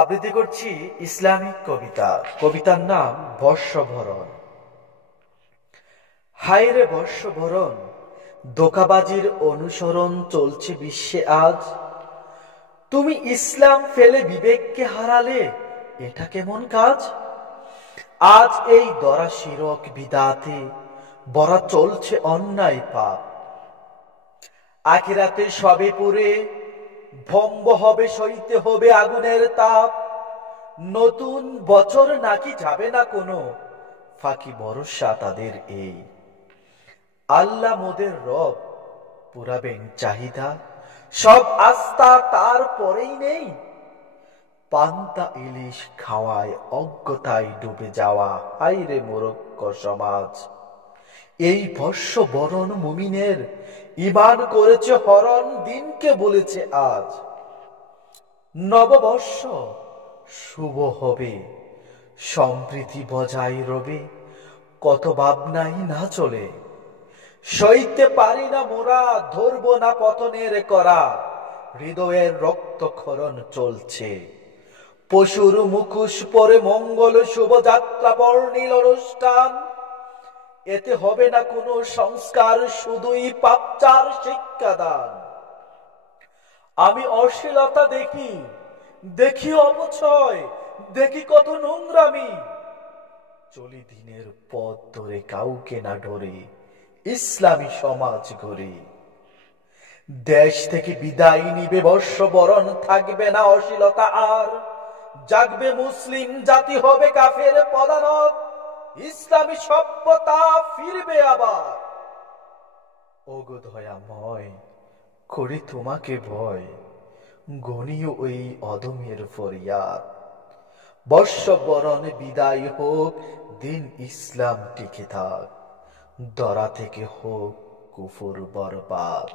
আবৃত্তি করছি ইসলামিক কবিতা। কবিতার নাম বর্ষবরণ। হায়রে বর্ষবরণ, ধোঁকাবাজির অনুসরণ চলছে বিশ্বে আজ। তুমি ইসলাম ফেলে বিবেককে হারালে, এটা কেমন কাজ? আজ এই দরা শিরক বিদাতে বরা চলছে অন্যায় পাপ। আখিরাতে সবে পুরে ভম্ব হবে, সইতে হবে আগুনের তাপ। নতুন বছর নাকি যাবে না কোনো, ফাঁকি ভরসা তাদের এই। আল্লাহ মোদের রব, পুরাবেন চাহিদা, সব আস্থা তার পরেই নেই। পান্তা ইলিশ খাওয়ায় অজ্ঞতায় ডুবে যাওয়া হায়রে মোরক্ষ সমাজ। এই বর্ষবরণ মুমিনের ঈমান করেছে হরণ, দিনকে বলেছে আজ। নববর্ষ শুভ হবে, সম্প্রীতি বজায় রবে, কত ভাবনাই না চলে। সইতে পারি না মোরা, ধরব না পতনের করা, হৃদয়ের রক্তক্ষরণ চলছে। পশুর মুখোশ পরে মঙ্গল শুভযাত্রা বর্ণিল অনুষ্ঠান। এতে হবে না কোনো সংস্কার, শুধুই পাপচার শিক্ষাদান। আমি অশ্লীলতা দেখি, দেখি অপচয়, দেখি কত নোংরামি। চলি দিনের পথ ধরে, কাউকে না ডরে, ইসলামী সমাজ গড়ে। দেশ থেকে বিদায় নিবে বর্ষবরণ, থাকবে না অশ্লীলতা আর। জাগবে মুসলিম জাতি, হবে কাফের পদানত, ইসলামী সভ্যতা ফিরবে আবার। ওগো দয়াময়, করি তোমাকে ভয়, গণীয় ওই অদমের ফরিয়াদ। বর্ষবরণ বিদায় হোক, দিন ইসলাম টিকে থাক, দরা থেকে হোক কুফর বরবাদ।